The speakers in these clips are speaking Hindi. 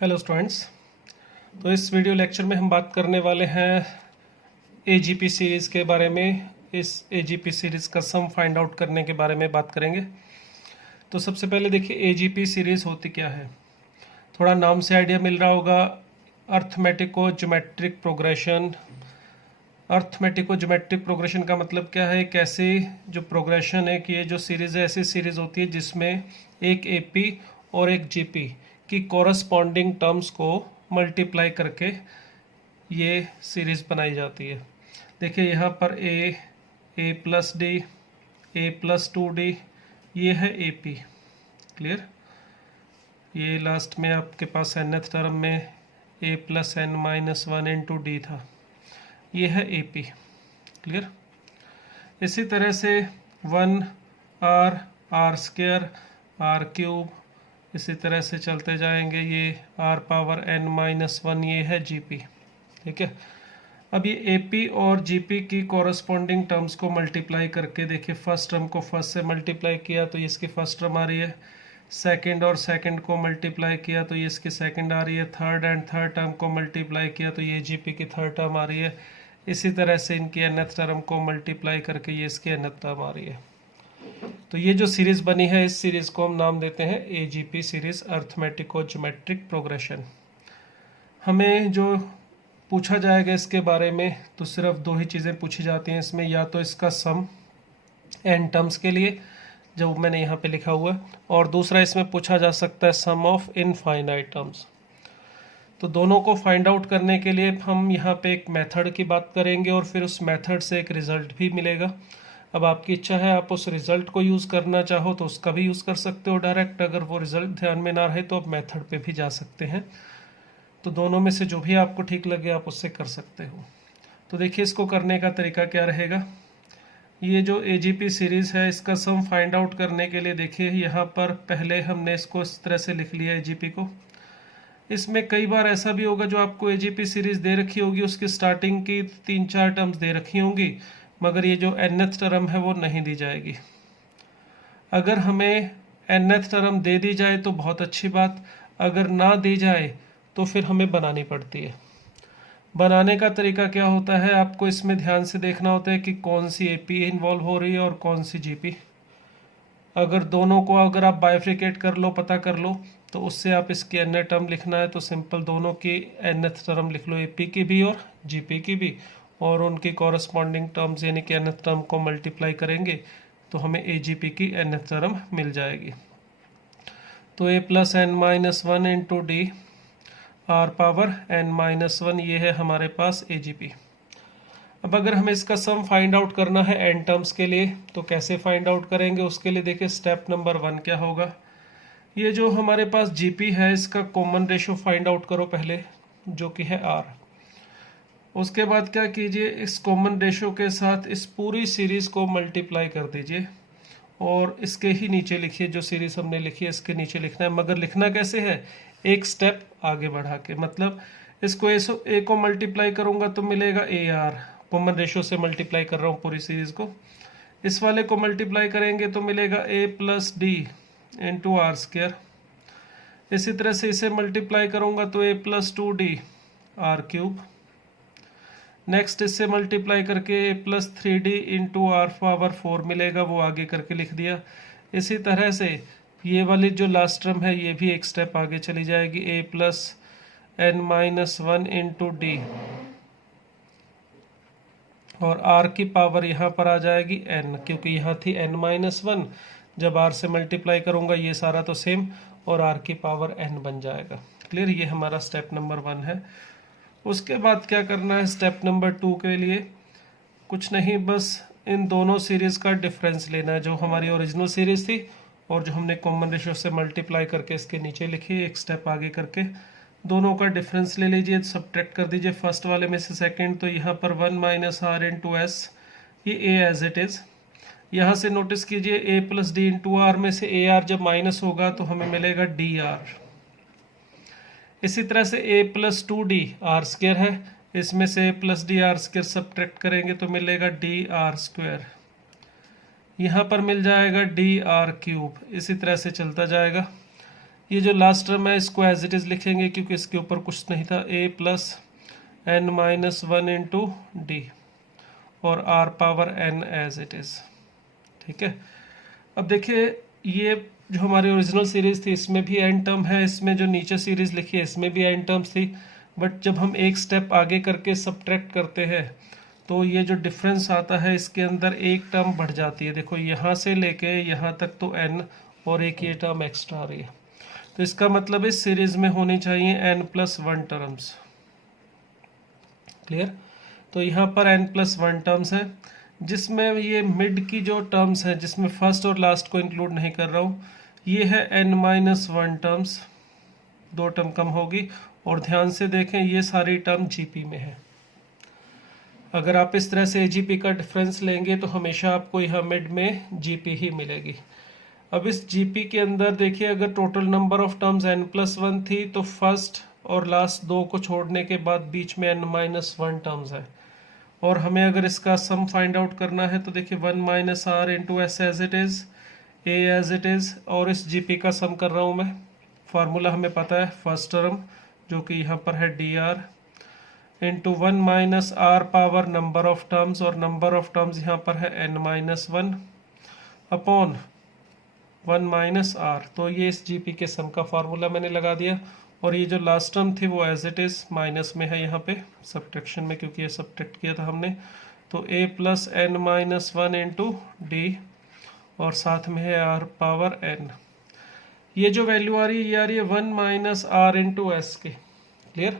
Hello students. तो इस वीडियो लेक्चर में हम बात करने वाले हैं एजीपी सीरीज़ के बारे में। इस एजीपी सीरीज़ का सम फाइंड आउट करने के बारे में बात करेंगे। तो सबसे पहले देखिए एजीपी सीरीज़ होती क्या है। थोड़ा नाम से आइडिया मिल रहा होगा। अर्थमेटिको ज्योमेट्रिक प्रोग्रेशन। अर्थमेटिको ज्योमेट्रिक प्रोग्रेशन का मतलब क्या है, कैसे जो प्रोग्रेशन है कि ये जो सीरीज़ है ऐसी सीरीज़ होती है जिसमें एक एपी और एक जीपी की कॉरस्पॉन्डिंग टर्म्स को मल्टीप्लाई करके ये सीरीज़ बनाई जाती है। देखिए यहाँ पर A plus D, A plus 2d, ये है ए पी। क्लियर। ये लास्ट में आपके पास nth टर्म में A plus N minus 1 into D था, ये है ए पी। क्लियर। इसी तरह से 1 r, r square, r cube, इसी तरह से चलते जाएंगे। ये r पावर n माइनस 1, ये है जीपी। ठीक है। अब ये एपी और जीपी की कॉरस्पॉन्डिंग टर्म्स को मल्टीप्लाई करके देखिए, फर्स्ट टर्म को फर्स्ट से मल्टीप्लाई किया तो ये इसकी फर्स्ट टर्म आ रही है, सेकंड और सेकंड को मल्टीप्लाई किया तो ये इसकी सेकंड आ रही है, थर्ड एंड थर्ड टर्म को मल्टीप्लाई किया तो ये जीपी की थर्ड टर्म आ रही है। इसी तरह से इनकी nth टर्म को मल्टीप्लाई करके ये इसकी nth टर्म आ रही है। तो ये जो सीरीज बनी है इस सीरीज को हम नाम देते हैं एजीपी सीरीज, अर्थमेटिको ज्योमेट्रिक प्रोग्रेशन। हमें जो पूछा जाएगा इसके बारे में तो सिर्फ दो ही चीज़ें पूछी जाती हैं इसमें, या तो इसका सम एन टर्म्स के लिए जो मैंने यहाँ पे लिखा हुआ है, और दूसरा इसमें पूछा जा सकता है सम ऑफ इनफाइनाइट टर्म्स। तो दोनों को फाइंड आउट करने के लिए हम यहाँ पे एक मेथड की बात करेंगे और फिर उस मेथड से एक रिजल्ट भी मिलेगा। अब आपकी इच्छा है, आप उस रिजल्ट को यूज़ करना चाहो तो उसका भी यूज़ कर सकते हो डायरेक्ट। अगर वो रिजल्ट ध्यान में ना रहे तो आप मेथड पे भी जा सकते हैं। तो दोनों में से जो भी आपको ठीक लगे आप उससे कर सकते हो। तो देखिए इसको करने का तरीका क्या रहेगा। ये जो एजीपी सीरीज़ है इसका सम फाइंड आउट करने के लिए देखिए यहाँ पर पहले हमने इसको इस तरह से लिख लिया एजीपी को। इसमें कई बार ऐसा भी होगा जो आपको एजीपी सीरीज़ दे रखी होगी, उसकी स्टार्टिंग की 3-4 टर्म्स दे रखी होंगी, मगर ये जो nth टर्म है वो नहीं दी जाएगी। अगर हमें nth टर्म दे दी जाए तो बहुत अच्छी बात, अगर ना दी जाए तो फिर हमें बनानी पड़ती है। बनाने का तरीका क्या होता है, आपको इसमें ध्यान से देखना होता है कि कौन सी एपी इन्वॉल्व हो रही है और कौन सी जीपी। अगर दोनों को अगर आप बाइफ्रिकेट कर लो, पता कर लो, तो उससे आप इसकी nth टर्म लिखना है तो सिंपल दोनों की nth टर्म लिख लो, एपी की भी और जीपी की भी, और उनकी कॉरस्पॉन्डिंग टर्म्स यानी कि nth टर्म को मल्टीप्लाई करेंगे तो हमें एजीपी की nth टर्म मिल जाएगी। तो a plus N minus 1 into D, are power n minus 1, ये है हमारे पास एजीपी। अब अगर हमें इसका सम फाइंड आउट करना है n टर्म्स के लिए तो कैसे फाइंड आउट करेंगे, उसके लिए देखिए स्टेप नंबर 1 क्या होगा। ये जो हमारे पास जीपी है इसका कॉमन रेशो फाइंड आउट करो पहले, जो कि है r। उसके बाद क्या कीजिए, इस कॉमन रेशो के साथ इस पूरी सीरीज को मल्टीप्लाई कर दीजिए और इसके ही नीचे लिखिए, जो सीरीज हमने लिखी है इसके नीचे लिखना है। मगर लिखना कैसे है, एक स्टेप आगे बढ़ा के, मतलब इसको ए को मल्टीप्लाई करूंगा तो मिलेगा ए आर, कॉमन रेशो से मल्टीप्लाई कर रहा हूँ पूरी सीरीज को। इस वाले को मल्टीप्लाई करेंगे तो मिलेगा A plus D into R square. इसी तरह से इसे मल्टीप्लाई करूंगा तो A plus 2d R cube. Next इससे मल्टीप्लाई करके A plus 3d into R power 4 मिलेगा, वो आगे करके लिख दिया। इसी तरह से ये वाली जो लास्ट टर्म है ये भी एक स्टेप आगे चली जाएगी, A plus N minus 1 into D, और r की पावर यहाँ पर आ जाएगी n, क्योंकि यहाँ थी n माइनस 1, जब r से मल्टीप्लाई करूँगा ये सारा तो सेम और r की पावर n बन जाएगा। क्लियर। ये हमारा स्टेप नंबर 1 है। उसके बाद क्या करना है स्टेप नंबर 2 के लिए, कुछ नहीं, बस इन दोनों सीरीज़ का डिफरेंस लेना है, जो हमारी ओरिजिनल सीरीज़ थी और जो हमने कॉमन रेशो से मल्टीप्लाई करके इसके नीचे लिखी, एक स्टेप आगे करके दोनों का डिफरेंस ले लीजिए, सब्ट्रैक्ट कर दीजिए फर्स्ट वाले में से सेकंड। तो यहाँ पर 1 माइनस आर इंटू एस, ये ए एज इट इज़। यहाँ से नोटिस कीजिए ए प्लस डी इंटू आर में से ए आर जब माइनस होगा तो हमें मिलेगा डी आर। इसी तरह से A plus 2d are square है, इसमें से A plus D R square subtract करेंगे तो मिलेगा डी आर स्क्वायर। यहाँ पर मिल जाएगा डी आर क्यूब। इसी तरह से चलता जाएगा। ये जो लास्ट टर्म है इसको एज इट इज़ लिखेंगे क्योंकि इसके ऊपर कुछ नहीं था, a plus n minus one into D और r power n as it is. ठीक है, अब देखिए ये जो हमारी ओरिजिनल सीरीज़ थी इसमें भी n टर्म है, इसमें जो नीचे सीरीज़ लिखी है इसमें भी n टर्म्स थी, बट जब हम एक स्टेप आगे करके सब्ट्रैक्ट करते हैं तो ये जो डिफरेंस आता है इसके अंदर एक टर्म बढ़ जाती है। देखो यहाँ से लेके यहाँ तक तो n और एक ये टर्म एक्स्ट्रा आ रही है, तो इसका मतलब इस सीरीज में होनी चाहिए n plus one terms. Clear? तो यहाँ पर n प्लस वन टर्म्स है, जिसमें ये मिड की जो टर्म्स है जिसमें फर्स्ट और लास्ट को इंक्लूड नहीं कर रहा हूँ, ये है n माइनस वन टर्म्स, दो टर्म कम होगी। और ध्यान से देखें ये सारी टर्म जीपी में है। अगर आप इस तरह से एजीपी का डिफरेंस लेंगे तो हमेशा आपको यहाँ मिड में जीपी ही मिलेगी। अब इस जीपी के अंदर देखिए अगर total number of terms n plus one थी तो फर्स्ट और लास्ट दो को छोड़ने के बाद बीच में n माइनस वन टर्म्स है, और हमें अगर इसका सम फाइंड आउट करना है तो देखिए one minus r into s as it is, a as it is, और इस जीपी का सम कर रहा हूँ मैं। फार्मूला हमें पता है, फर्स्ट टर्म जो कि यहाँ पर है d r into one minus r power number of terms, और नंबर ऑफ टर्म्स यहाँ पर है n minus one upon one minus are. तो ये इस जीपी के सम का फार्मूला मैंने लगा दिया, और ये जो लास्ट टर्म थी वो एज इट इज़ माइनस में है यहाँ पे सब्ट्रैक्शन में, क्योंकि ये सब्ट्रैक्ट किया था हमने। तो a plus N minus one into D और साथ में है आर पावर n। ये जो वैल्यू आ रही है ये आ रही है one minus r into s के। क्लियर?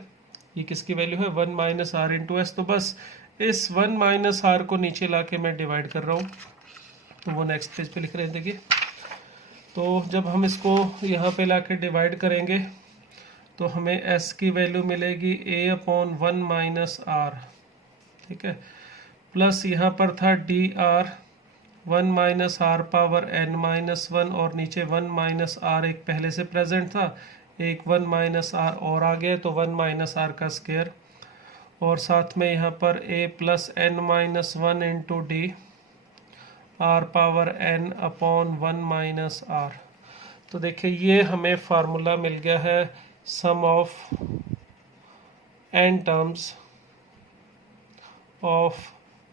ये किसकी वैल्यू है? One minus r into s. तो बस इस वन माइनस आर को नीचे लाके मैं डिवाइड कर रहा हूँ, तो वो नेक्स्ट पेज पे लिख रहे हैं। देखिए तो जब हम इसको यहाँ पे लाके डिवाइड करेंगे तो हमें s की वैल्यू मिलेगी a upon one minus r. ठीक है, प्लस यहाँ पर था d r one minus r power n minus one, और नीचे वन माइनस आर एक पहले से प्रेजेंट था, एक वन माइनस आर और आ गया तो वन माइनस आर का स्क्वायर, और साथ में यहाँ पर a plus N minus one into D R power n upon one minus are. तो देखिए ये हमें फार्मूला मिल गया है sum of n terms of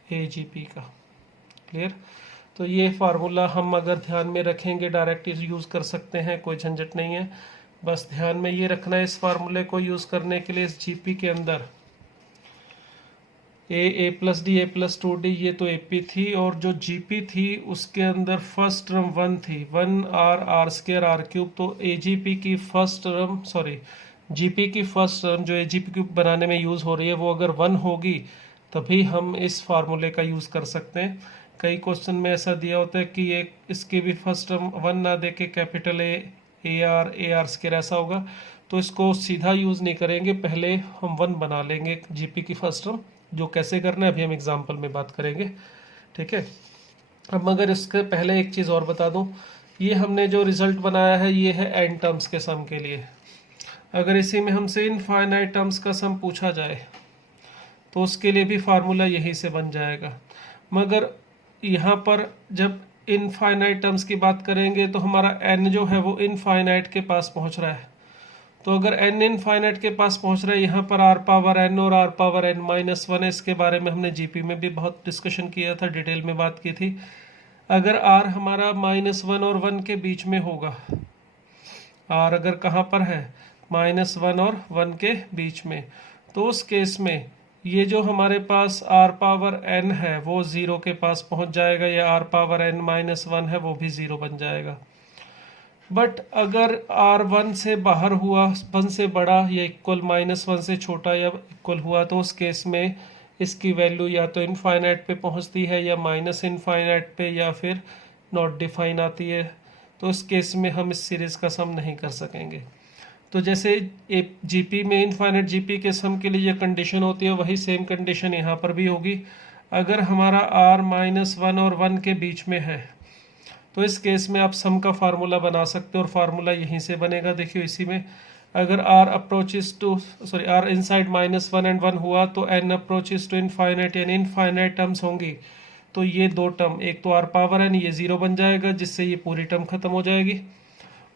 AGP का। क्लियर? तो ये फार्मूला हम अगर ध्यान में रखेंगे डायरेक्ट यूज़ कर सकते हैं, कोई झंझट नहीं है। बस ध्यान में ये रखना है इस फार्मूले को यूज़ करने के लिए इस जीपी के अंदर ए plus D, A plus two D, ये तो एपी थी, और जो जीपी थी उसके अंदर फर्स्ट टर्म वन थी, one r square r cube. तो एजीपी की फर्स्ट टर्म, सॉरी जीपी की फर्स्ट टर्म जो एजीपी क्यूब बनाने में यूज़ हो रही है वो अगर वन होगी तभी हम इस फार्मूले का यूज़ कर सकते हैं। कई क्वेश्चन में ऐसा दिया होता है कि ये इसकी भी फर्स्ट टर्म वन ना दे के कैपिटल ए आर स्क्वायर ऐसा होगा, तो इसको सीधा यूज़ नहीं करेंगे, पहले हम वन बना लेंगे जीपी की फर्स्ट टर्म। जो कैसे करना है अभी हम एग्जाम्पल में बात करेंगे। ठीक है, अब मगर इसके पहले एक चीज़ और बता दूं, ये हमने जो रिजल्ट बनाया है ये है n टर्म्स के सम के लिए। अगर इसी में हमसे इनफाइनाइट टर्म्स का सम पूछा जाए तो उसके लिए भी फार्मूला यही से बन जाएगा, मगर यहाँ पर जब इनफाइनाइट टर्म्स की बात करेंगे तो हमारा n जो है वो इनफाइनाइट के पास पहुँच रहा है। तो अगर n इनफाइनाइट के पास पहुँच रहा है, यहाँ पर r पावर n और r power n minus one है, इसके बारे में हमने जीपी में भी बहुत डिस्कशन किया था, डिटेल में बात की थी। अगर r हमारा माइनस वन और वन के बीच में होगा, r अगर कहाँ पर है माइनस वन और वन के बीच में, तो उस केस में ये जो हमारे पास r पावर n है वो ज़ीरो के पास पहुंच जाएगा, या r power n minus one है वो भी ज़ीरो बन जाएगा। बट अगर r वन से बाहर हुआ, वन से बड़ा या इक्वल माइनस वन से छोटा या इक्वल हुआ, तो उस केस में इसकी वैल्यू या तो इनफाइनाइट पे पहुंचती है या माइनस इनफाइनाइट पे या फिर नॉट डिफाइन आती है। तो उस केस में हम इस सीरीज़ का सम नहीं कर सकेंगे। तो जैसे एक जीपी में इनफाइनाइट जीपी के सम के लिए ये कंडीशन होती है, वही सेम कंडीशन यहाँ पर भी होगी। अगर हमारा r माइनस वन और वन के बीच में है तो इस केस में आप सम का फार्मूला बना सकते हो, और फार्मूला यहीं से बनेगा। देखिए इसी में अगर r approaches to r inside minus one and one हुआ तो n अप्रोचेस टू इनफाइनाइट यानी इनफाइनाइट टर्म्स होंगी, तो ये दो टर्म, एक तो r पावर n ये ज़ीरो बन जाएगा जिससे ये पूरी टर्म खत्म हो जाएगी,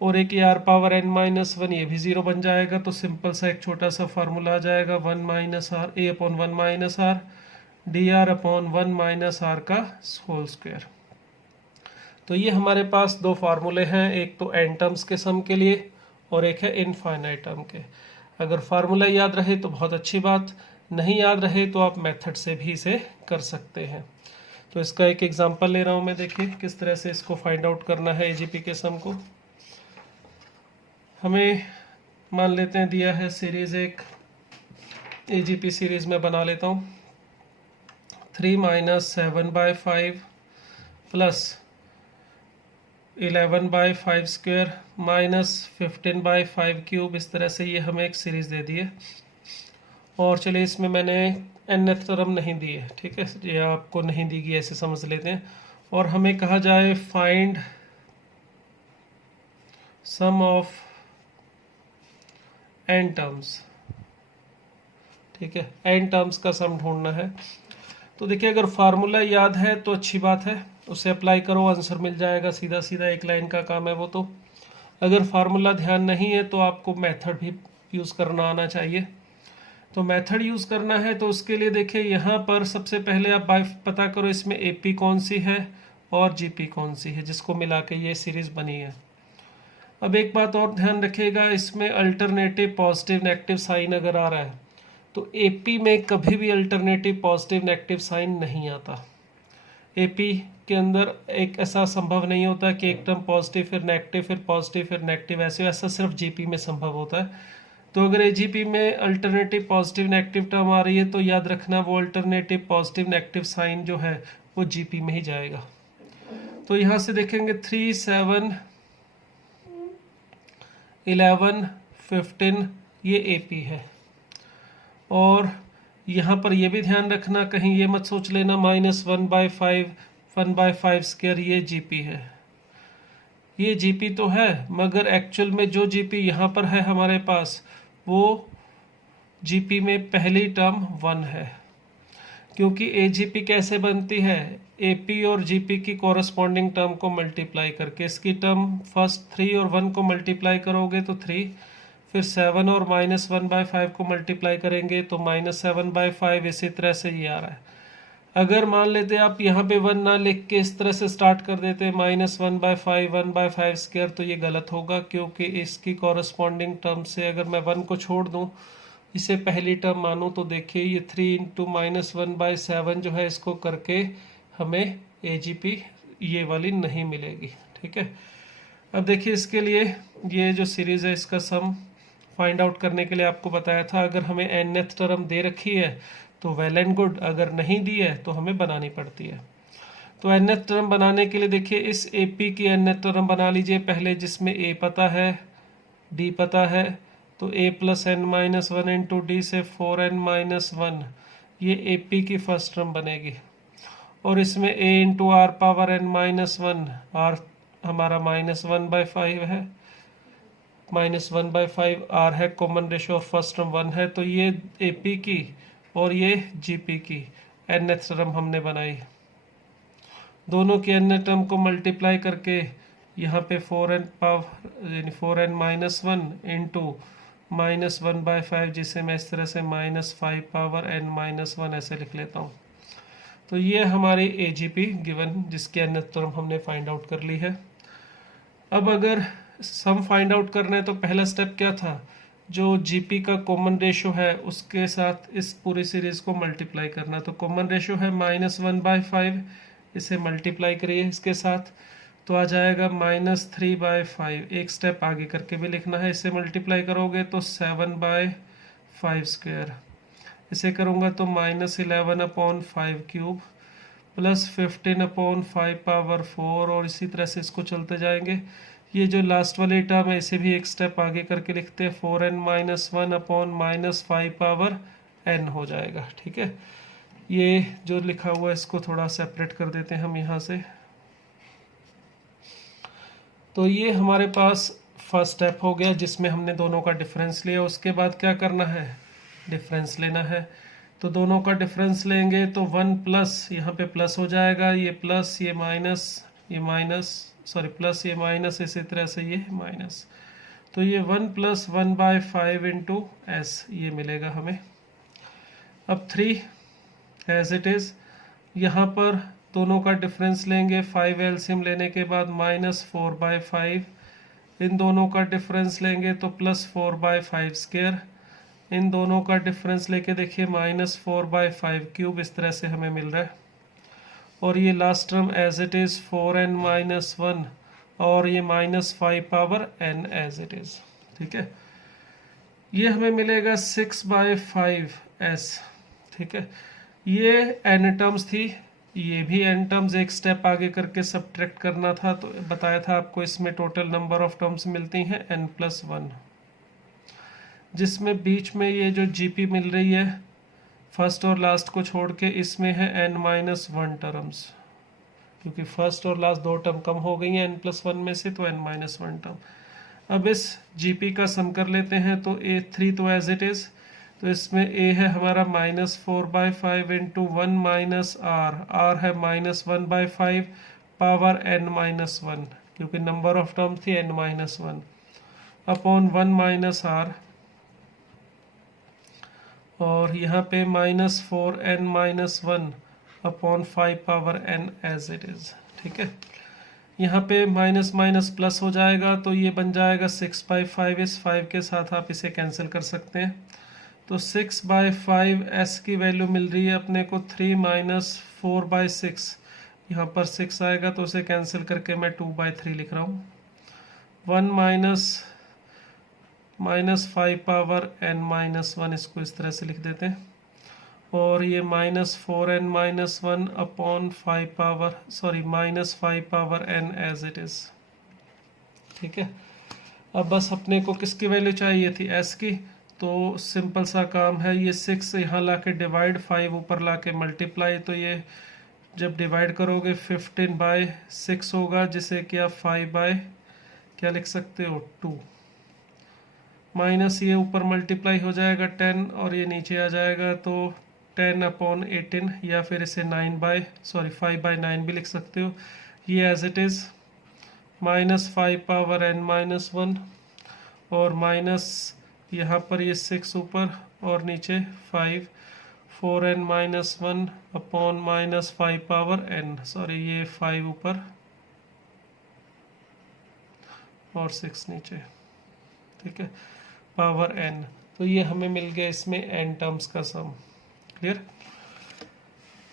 और एक ये r power n minus one, ये भी ज़ीरो बन जाएगा। तो सिंपल सा एक छोटा सा फार्मूला आ जाएगा, one minus r a upon one minus r d r upon one minus are का होल स्क्वायर। तो ये हमारे पास दो फार्मूले हैं, एक तो एन टर्म्स के सम के लिए और एक है इनफाइनाइट टर्म के। अगर फार्मूला याद रहे तो बहुत अच्छी बात, नहीं याद रहे तो आप मेथड से भी इसे कर सकते हैं। तो इसका एक एग्जांपल ले रहा हूँ मैं, देखिए किस तरह से इसको फाइंड आउट करना है एजीपी के सम को। हमें मान लेते हैं दिया है सीरीज, एक एजीपी सीरीज में बना लेता हूँ, 3 minus 7/5 plus 11/5 square minus 15/5 cube, इस तरह से ये हमें एक सीरीज दे दी है। और चलिए इसमें मैंने nth टर्म नहीं दी है, ठीक है, ये आपको नहीं दी गई ऐसे समझ लेते हैं। और हमें कहा जाए find sum of n terms, ठीक है, n टर्म्स का सम ढूंढना है। तो देखिए अगर फार्मूला याद है तो अच्छी बात है, उसे अप्लाई करो, आंसर मिल जाएगा, सीधा सीधा एक लाइन का काम है वो। तो अगर फार्मूला ध्यान नहीं है तो आपको मेथड भी यूज़ करना आना चाहिए। तो मेथड यूज़ करना है तो उसके लिए देखिए यहाँ पर सबसे पहले आप पता करो इसमें AP कौन सी है और GP कौन सी है, जिसको मिला के ये सीरीज़ बनी है। अब एक बात और ध्यान रखिएगा, इसमें अल्टरनेटिव पॉजिटिव नेगेटिव साइन अगर आ रहा है तो AP में कभी भी अल्टरनेटिव पॉजिटिव नेगेटिव साइन नहीं आता। AP के अंदर एक ऐसा संभव नहीं होता कि एक टर्म पॉजिटिव फिर नेगेटिव फिर पॉजिटिव फिर नेगेटिव, ऐसा सिर्फ GP में संभव होता है। तो अगर AGP में अल्टरनेटिव पॉजिटिव नेगेटिव टर्म आ रही है तो याद रखना वो अल्टरनेटिव पॉजिटिव नेगेटिव साइन जो है वो GP में ही जाएगा। तो यहाँ से देखेंगे 3, 7, 11, 15 ये AP है। और यहाँ पर ये भी ध्यान रखना, कहीं ये मत सोच लेना -1/5 1/5 स्क्वायर ये GP है। ये GP तो है मगर एक्चुअल में जो GP यहाँ पर है हमारे पास वो GP में पहली टर्म 1 है, क्योंकि AGP कैसे बनती है, AP और GP की कॉरस्पॉन्डिंग टर्म को मल्टीप्लाई करके। इसकी टर्म फर्स्ट 3 और 1 को मल्टीप्लाई करोगे तो 3, फिर 7 और -1/5 को मल्टीप्लाई करेंगे तो -7/5, इसी तरह से ये आ रहा है। अगर मान लेते आप यहाँ पे 1 ना लिख के इस तरह से स्टार्ट कर देते -1/5 1/5 स्क्वायर, तो ये गलत होगा, क्योंकि इसकी कॉरस्पॉन्डिंग टर्म से अगर मैं 1 को छोड़ दूँ, इसे पहली टर्म मानूँ, तो देखिए ये 3 × -1/7 जो है इसको करके हमें AGP ये वाली नहीं मिलेगी, ठीक है। अब देखिए इसके लिए ये जो सीरीज़ है इसका सम फाइंड आउट करने के लिए आपको बताया था, अगर हमें nth टर्म दे रखी है तो वेल एंड गुड, अगर नहीं दी है तो हमें बनानी पड़ती है। तो nth टर्म बनाने के लिए देखिए इस AP की nth टर्म बना लीजिए पहले, जिसमें A पता है D पता है, तो A + n-1 × D से 4n-1 ये AP की फर्स्ट टर्म बनेगी। और इसमें A × R power n-1, R हमारा -1/5 है, -1/5 R है, common ratio of first term 1 है, तो ये AP की और ये GP की nth टर्म हमने बनाई। दोनों की nth टर्म को मल्टीप्लाई करके यहाँ पे 4n पावर 4n-1 इंटू -1/5, जिसे मैं इस तरह से -5 पावर n-1 ऐसे लिख लेता हूँ। तो ये हमारी AGP गिवन, जिसकी nth टर्म हमने फाइंड आउट कर ली है। अब अगर सम फाइंड आउट करना है तो पहला स्टेप क्या था, जो GP का कॉमन रेशो है उसके साथ इस पूरी सीरीज़ को मल्टीप्लाई करना। तो कॉमन रेशो है -1/5, इसे मल्टीप्लाई करिए इसके साथ तो आ जाएगा -3/5। एक स्टेप आगे करके भी लिखना है, इसे मल्टीप्लाई करोगे तो 7/5 स्क्वायर, इसे करूँगा तो -11/5 क्यूब प्लस 15/5 पावर 4, और इसी तरह से इसको चलते जाएंगे। ये जो लास्ट वाली टर्म है इसे भी एक स्टेप आगे करके लिखते हैं, 4n-1 -5 पावर n हो जाएगा, ठीक है। ये जो लिखा हुआ है इसको थोड़ा सेपरेट कर देते हैं हम यहाँ से। तो ये हमारे पास फर्स्ट स्टेप हो गया जिसमें हमने दोनों का डिफरेंस लिया। उसके बाद क्या करना है, डिफरेंस लेना है। तो दोनों का डिफरेंस लेंगे तो 1 प्लस, यहाँ पे प्लस हो जाएगा, ये प्लस ये माइनस सॉरी प्लस, ये माइनस, इसी तरह से ये माइनस, तो ये 1 + 1/5 इंटू एस ये मिलेगा हमें। अब 3 एज इट इज़, यहाँ पर दोनों का डिफरेंस लेंगे, 5 एलसीएम लेने के बाद -4/5, इन दोनों का डिफरेंस लेंगे तो +4/5 स्क्वायर, इन दोनों का डिफरेंस लेके देखिए -4/5 क्यूब, इस तरह से हमें मिल रहा है। और ये last term as it is 4n-1, और ये -5 power n as it is, ठीक है। ये हमें मिलेगा 6/5s, ठीक है। ये n टर्म्स थी, ये भी n टर्म्स, एक स्टेप आगे करके सब्ट्रैक्ट करना था, तो बताया था आपको इसमें टोटल नंबर ऑफ टर्म्स मिलती हैं n+1, जिसमें बीच में ये जो जीपी मिल रही है फर्स्ट और लास्ट को छोड़ के, इसमें है n-1 टर्म्स, क्योंकि फर्स्ट और लास्ट दो टर्म कम हो गई हैं n+1 में से, तो n-1 टर्म। अब इस जीपी का सम कर लेते हैं, तो a3 तो एज इट इज़, तो इसमें a है हमारा -4/5 इंटू 1 - r है -1/5 पावर n-1, क्योंकि नंबर ऑफ टर्म थी n-1 अपॉन 1 - r, और यहाँ पे -4n-1 upon 5 power n as it is, ठीक है। यहाँ पे माइनस माइनस प्लस हो जाएगा, तो ये बन जाएगा 6/5, इस 5 के साथ आप इसे कैंसिल कर सकते हैं, तो 6/5 s की वैल्यू मिल रही है अपने को 3 - 4/6, यहाँ पर 6 आएगा तो उसे कैंसिल करके मैं 2/3 लिख रहा हूँ। 1 -5 पावर n-1, इसको इस तरह से लिख देते हैं, और ये -4n-1 upon 5 power n as it is, ठीक है। अब बस अपने को किसकी वैल्यू चाहिए थी, s की, तो सिंपल सा काम है, ये 6 यहाँ ला के डिवाइड, 5 ऊपर ला के मल्टीप्लाई, तो ये जब डिवाइड करोगे 15/6 होगा, जिसे कि आप 5 क्या लिख सकते हो 2, माइनस ये ऊपर मल्टीप्लाई हो जाएगा 10, और ये नीचे आ जाएगा, तो 10/18, या फिर इसे 5/9 भी लिख सकते हो, ये as it is -5 power n-1, और माइनस यहाँ पर ये 6 ऊपर और नीचे 5, 4n-1 upon -5 power n, sorry ये 5 ऊपर और 6 नीचे, ठीक है, पावर n, तो ये हमें मिल गया इसमें n टर्म्स का सम, क्लियर।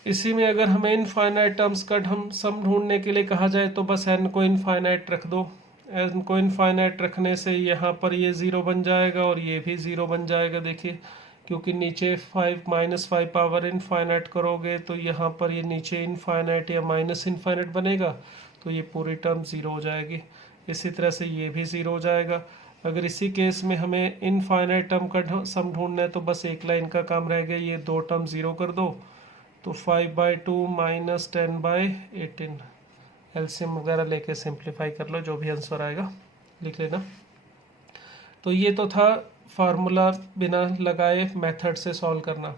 इसी में अगर हमें इनफाइनाइट टर्म्स का हम सम ढूंढने के लिए कहा जाए, तो बस n को इनफाइनाइट रख दो, n को इनफाइनाइट रखने से यहाँ पर ये 0 बन जाएगा और ये भी 0 बन जाएगा, देखिए, क्योंकि नीचे 5 पावर इनफाइनाइट करोगे तो यहाँ पर ये नीचे इनफाइनाइट या माइनस इनफाइनाइट बनेगा, तो ये पूरी टर्म 0 हो जाएगी। इसी तरह से ये भी 0 हो जाएगा। अगर इसी केस में हमें इनफाइनाइट टर्म का सम ढूंढना है, तो बस एक लाइन का काम रह गया, ये दो टर्म 0 कर दो, तो 5/2 - 10/18, एलसीएम वगैरह लेके सिंप्लीफाई कर लो, जो भी आंसर आएगा लिख लेना। तो ये तो था फार्मूला बिना लगाए मेथड से सॉल्व करना।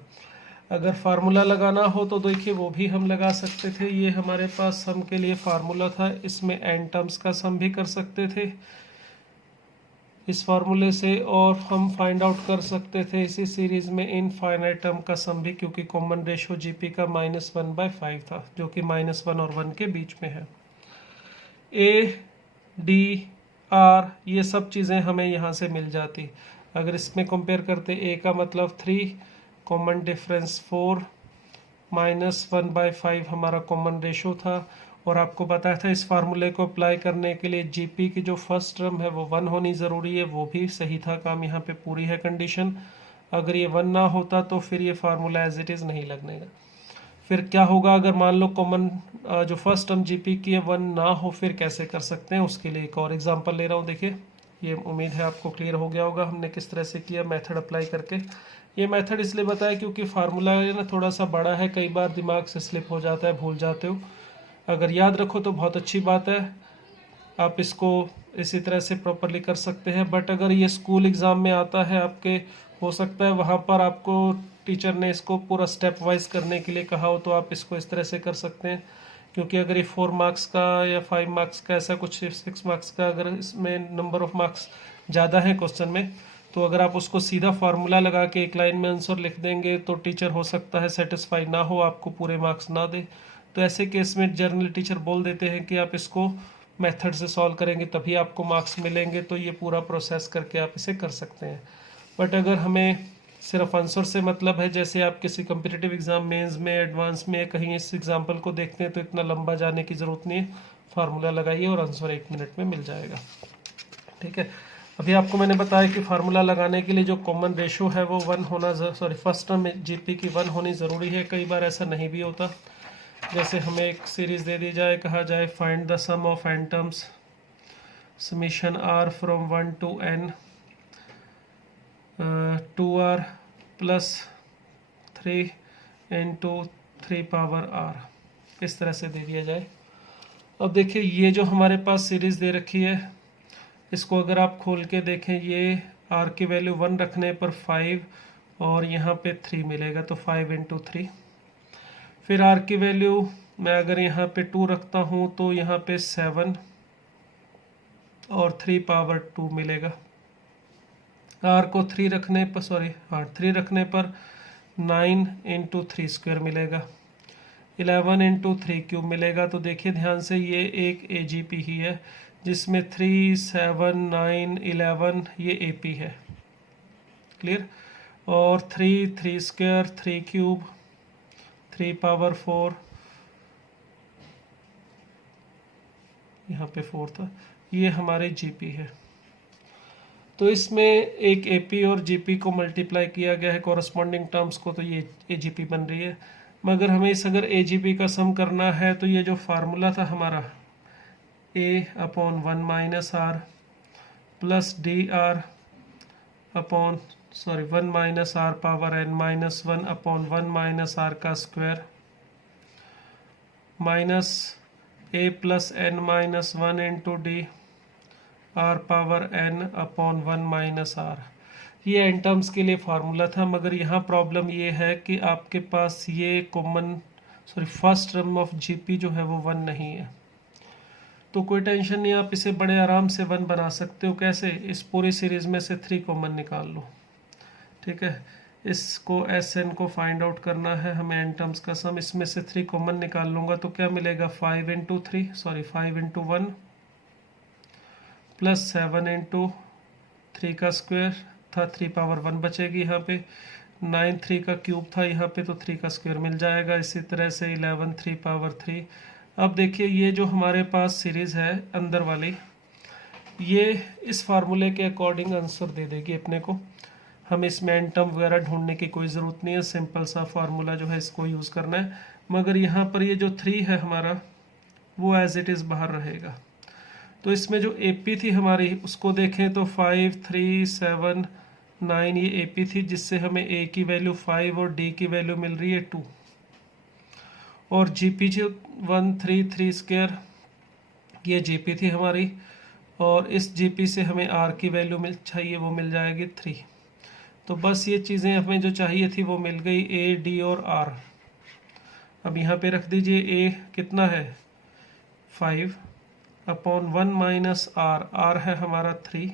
अगर फार्मूला लगाना हो तो देखिए वो भी हम लगा सकते थे, ये हमारे पास सम के लिए फार्मूला था, इसमें n टर्म्स का सम भी कर सकते थे इस फार्मूले से, और हम फाइंड आउट कर सकते थे इसी सीरीज में इनफाइनाइट टर्म का सम भी, क्योंकि कॉमन रेशो जीपी का -1/5 था, जो कि -1 और 1 के बीच में है। ए डी आर ये सब चीज़ें हमें यहाँ से मिल जाती। अगर इसमें कंपेयर करते, ए का मतलब 3, कॉमन डिफरेंस 4, -1/5 हमारा कॉमन रेशो था, और आपको बताया था इस फार्मूले को अप्लाई करने के लिए जीपी की जो फर्स्ट टर्म है वो 1 होनी ज़रूरी है, वो भी सही था काम, यहाँ पे पूरी है कंडीशन। अगर ये 1 ना होता तो फिर ये फार्मूला एज इट इज़ नहीं लगने का। फिर क्या होगा अगर मान लो कॉमन जो फर्स्ट टर्म जीपी की है 1 ना हो, फिर कैसे कर सकते हैं, उसके लिए एक और एग्जांपल ले रहा हूँ। देखिए, ये उम्मीद है आपको क्लियर हो गया होगा हमने किस तरह से किया मेथड अप्लाई करके। ये मेथड इसलिए बताया क्योंकि फार्मूला ना थोड़ा सा बड़ा है, कई बार दिमाग से स्लिप हो जाता है, भूल जाते हो। अगर याद रखो तो बहुत अच्छी बात है, आप इसको इसी तरह से प्रॉपरली कर सकते हैं। बट अगर ये स्कूल एग्ज़ाम में आता है आपके, हो सकता है वहाँ पर आपको टीचर ने इसको पूरा स्टेप वाइज करने के लिए कहा हो, तो आप इसको इस तरह से कर सकते हैं, क्योंकि अगर ये 4 मार्क्स का या 5 मार्क्स का ऐसा कुछ 6 मार्क्स का अगर इसमें नंबर ऑफ मार्क्स ज़्यादा है क्वेश्चन में, तो अगर आप उसको सीधा फार्मूला लगा के एक लाइन में आंसर लिख देंगे तो टीचर हो सकता है सेटिस्फाई ना हो, आपको पूरे मार्क्स ना दे। तो ऐसे केस में जनरल टीचर बोल देते हैं कि आप इसको मेथड से सॉल्व करेंगे तभी आपको मार्क्स मिलेंगे, तो ये पूरा प्रोसेस करके आप इसे कर सकते हैं। बट अगर हमें सिर्फ आंसर से मतलब है, जैसे आप किसी कम्पिटिटिव एग्जाम मेंस में, एडवांस में कहीं इस एग्जाम्पल को देखते हैं, तो इतना लंबा जाने की ज़रूरत नहीं है, फार्मूला लगाइए और आंसर 1 मिनट में मिल जाएगा। ठीक है, अभी आपको मैंने बताया कि फार्मूला लगाने के लिए जो कॉमन रेशो है वो 1 होना, फर्स्ट टर्म में जीपी की 1 होनी ज़रूरी है। कई बार ऐसा नहीं भी होता, जैसे हमें एक सीरीज़ दे दी जाए, कहा जाए find the sum of n terms summation r from 1 to n 2r plus 3 into 3 power r, इस तरह से दे दिया जाए। अब देखिए ये जो हमारे पास सीरीज़ दे रखी है, इसको अगर आप खोल के देखें, ये r की वैल्यू 1 रखने पर 5 और यहाँ पे 3 मिलेगा, तो 5 into 3। फिर r की वैल्यू मैं अगर यहाँ पे 2 रखता हूँ तो यहाँ पे 7 और 3 पावर 2 मिलेगा। r को 3 रखने पर 3 रखने पर 9 into 3 स्क्वायर मिलेगा, 11 into 3 क्यूब मिलेगा। तो देखिए ध्यान से, ये एक AGP ही है जिसमें 3, 7, 9, 11 ये AP है, क्लियर। और 3 स्क्वायर, 3 क्यूब, 3 पावर 4, यहाँ पे 4 था, ये हमारे GP है। तो इसमें एक AP और GP को मल्टीप्लाई किया गया है कॉरस्पॉन्डिंग टर्म्स को, तो ये AGP बन रही है। मगर हमें इस अगर AGP का सम करना है तो ये जो फार्मूला था हमारा a/1 minus r plus dr upon 1 minus r power n minus 1/1 minus r का square minus a plus n minus 1 into D r power n upon 1 minus r, ये एन टर्म्स के लिए फार्मूला था। मगर यहाँ प्रॉब्लम ये है कि आपके पास ये फर्स्ट टर्म ऑफ जीपी जो है वो 1 नहीं है। तो कोई टेंशन नहीं, आप इसे बड़े आराम से 1 बना सकते हो। कैसे? इस पूरी सीरीज में से 3 कॉमन निकाल लो। ठीक है, इसको SN को फाइंड आउट करना है हमें, एन टर्म्स का सम, इसमें से 3 कॉमन निकाल लूँगा तो क्या मिलेगा, 5 into 1 प्लस 7 into 3 का स्क्वायर था, 3 पावर 1 बचेगी यहाँ पे, 9 3 का क्यूब था यहाँ पे, तो 3 का स्क्वायर मिल जाएगा। इसी तरह से 11 3 पावर 3। अब देखिए ये जो हमारे पास सीरीज़ है अंदर वाली, ये इस फार्मूले के अकॉर्डिंग आंसर दे देगी अपने को। हम इसमें एन टर्म वगैरह ढूंढने की कोई ज़रूरत नहीं है, सिंपल सा फार्मूला जो है इसको यूज़ करना है। मगर यहाँ पर ये जो 3 है हमारा, वो एज इट इज़ बाहर रहेगा। तो इसमें जो AP थी हमारी, उसको देखें तो 5 3 7 9 ये AP थी, जिससे हमें A की वैल्यू 5 और D की वैल्यू मिल रही है 2। और GP जो 1 3 3 स्क्वायर, ये GP थी हमारी, और इस GP से हमें R की वैल्यू चाहिए, वो मिल जाएगी 3। तो बस ये चीज़ें हमें जो चाहिए थी वो मिल गई, A D और R। अब यहाँ पे रख दीजिए, A कितना है 5 अपॉन 1 माइनस R है हमारा 3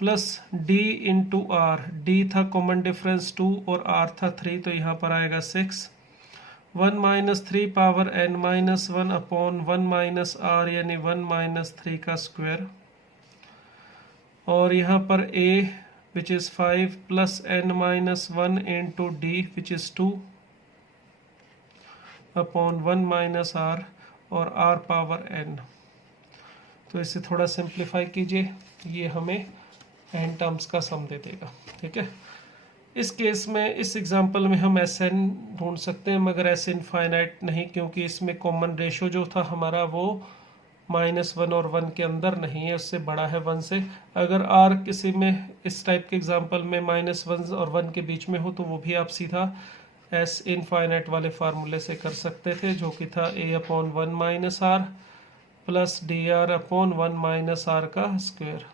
plus D into R, D था कॉमन डिफरेंस 2 और R था 3, तो यहाँ पर आएगा 6। 1 minus 3 power n minus 1 upon 1 minus R, यानी 1 माइनस 3 का स्क्वायर। और यहाँ पर A which is 5 plus n minus 1 into D which is 2 upon 1 minus R और R पावर n। तो इसे थोड़ा सिंप्लीफाई कीजिए, ये हमें n टर्म्स का सम दे देगा। ठीक है, इस केस में, इस एग्जांपल में हम SN ढूंढ सकते हैं, मगर ऐसे इनफाइनाइट नहीं, क्योंकि इसमें कॉमन रेशो जो था हमारा वो -1 और 1 के अंदर नहीं है, उससे बड़ा है 1 से। अगर R किसी में इस टाइप के एग्जांपल में -1 और 1 के बीच में हो तो वो भी आप सीधा S इनफाइनाइट वाले फार्मूले से कर सकते थे, जो कि था A/1 minus R plus dr/1 minus R का स्क्वायर।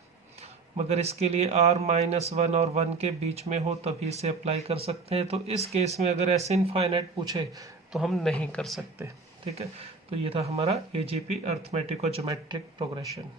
मगर इसके लिए R -1 और 1 के बीच में हो तभी इसे अप्लाई कर सकते हैं। तो इस केस में अगर ऐसे इनफाइनाइट पूछे तो हम नहीं कर सकते। ठीक है, तो ये था हमारा AGP अर्थमेटिक और ज्योमेट्रिक प्रोग्रेशन।